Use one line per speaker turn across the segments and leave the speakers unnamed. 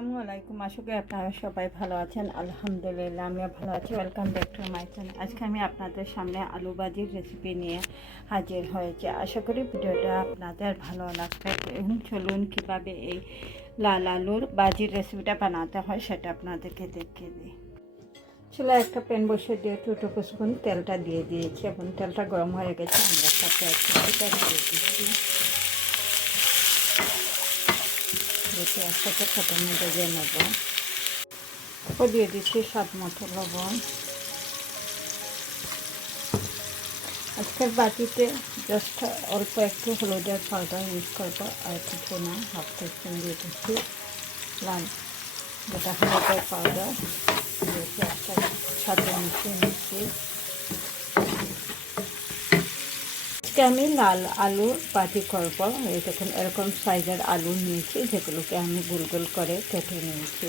আসসালামু আলাইকুম। আশা করি আপনারা সবাই ভালো আছেন। আলহামদুলিল্লাহ, আমিও ভালো আছি। Welcome back to my channel আজকে আমি আপনাদের সামনে আলু ভাজির রেসিপি নিয়ে হাজির হয়েছে। আশা করি ভিডিওটা আপনাদের ভালো লাগবে। চলুন কীভাবে এই লাল আলুর ভাজির রেসিপিটা বানাতে হয় সেটা আপনাদেরকে দেখিয়ে দিই। চলো একটা প্যান বসে দিয়ে টু টেবিল স্পুন তেলটা দিয়ে দিয়েছি এবং তেলটা গরম হয়ে গেছে। আমরা সাথে একটা দিয়ে দিচ্ছি। দিচ্ছি একসাথে ফোটানো ভেজে নেব। দিয়ে দিচ্ছি স্বাদ মতো লবণ। আজকের বাটিতে জাস্ট অল্প একটু হলুদের পাউডার ইউজ করব আর কিছু না হাফ টিস্পুন দিয়ে দিচ্ছি লাল যেটা হলুদের পাউডার। একটা সাথে মিশিয়ে নিচ্ছি আজকে আমি লাল আলু বাটি করব দেখুন, এরকম সাইজের আলু নিয়েছি, যেগুলোকে আমি গোল গোল করে কেটে নিয়েছি।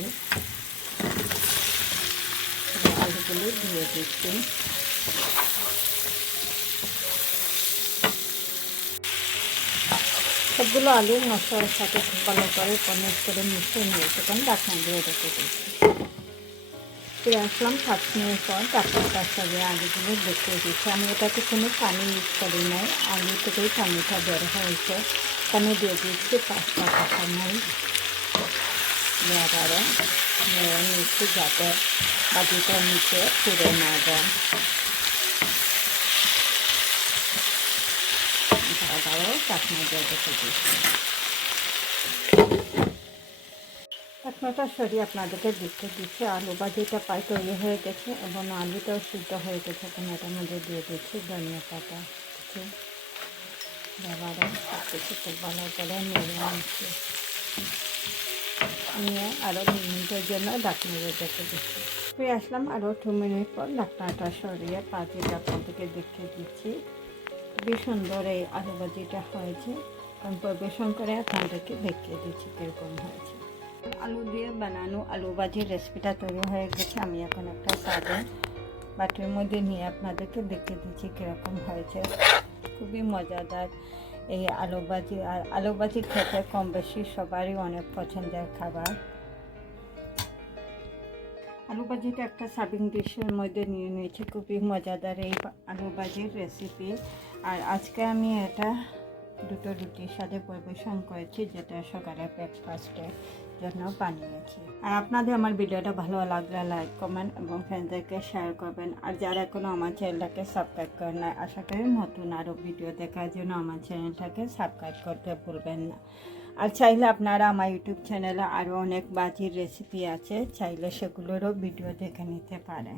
আলুগুলো ধুয়ে দিচ্ছি। সবগুলো আলু মশলার সাথে ভালো করে পনির করে মিশিয়ে নিয়েছি। কারণ ডাকনা দিয়ে রেখে দিচ্ছি। ফিরে আসলাম পাঁচ মিনিট পর, তারপর তার সাথে আলুগুলো দেখিয়ে দিচ্ছি আমি এটাতে কোনো পানি ইউজ করি নাই। আলু থেকেই পানিটা বের হয়েছে। পানি দিয়ে দিচ্ছি পাঁচটা কাঁচা আবারও নেড়ে নিচ্ছি যাতে বাটিটা নিচে ফিরে না যায়। আবারও চাকমা দিয়ে রেখে দিচ্ছি ঢাকনাটা সরিয়ে আপনাদেরকে দেখতে দিচ্ছি। আলু ভাজিটা প্রায় তৈরি হয়ে গেছে এবং আলুটাও সিদ্ধ হয়ে গেছে। এখন এটার মধ্যে দিয়ে দিচ্ছি ধনিয়া পাতা। কিছু ব্যবহারে কিছু খুব ভালো করে নেড়ে নিচ্ছি। নিয়ে আরও দু মিনিটের জন্য ঢাকনা রেখে দিচ্ছি। ফিরে আসলাম আরও দু মিনিট পর ঢাকনাটা সরিয়ে ভাজিটা আপনাদেরকে দেখিয়ে দিচ্ছি। খুবই সুন্দর এই আলু ভাজিটা হয়েছে। আমি পরিবেশন করে আপনাদেরকে দেখিয়ে দিচ্ছি কীরকম হয়েছে। আলু দিয়ে বানানো আলু ভাজির রেসিপিটা তৈরি হয়ে গেছে। আমি এখন একটা সাদে বাটির মধ্যে নিয়ে আপনাদেরকে দেখিয়ে দিচ্ছি কীরকম হয়েছে। খুবই মজাদার এই আলু ভাজি। আর আলু ভাজি খেতে কম বেশি সবারই অনেক পছন্দের খাবার। আলু ভাজিটা একটা সার্ভিং ডিশের মধ্যে নিয়ে নিয়েছি। খুবই মজাদার এই আলু ভাজির রেসিপি আর আজকে আমি এটা দুটো রুটির সাথে পরিবেশন করেছি, যেটা সকালে ব্রেকফাস্টের জন্য বানিয়েছি। আর আপনাদের আমার ভিডিওটা ভালো লাগলে লাইক কমেন্ট এবং ফ্রেন্ডদেরকে শেয়ার করবেন। আর যারা এখনও আমার চ্যানেলটাকে সাবস্ক্রাইব করেন না আশা করি নতুন আরও ভিডিও দেখার জন্য আমার চ্যানেলটাকে সাবস্ক্রাইব করতে ভুলবেন না। আর চাইলে আপনারা আমার ইউটিউব চ্যানেলে আরও অনেক বাজির রেসিপি আছে, চাইলে সেগুলোরও ভিডিও দেখে নিতে পারেন।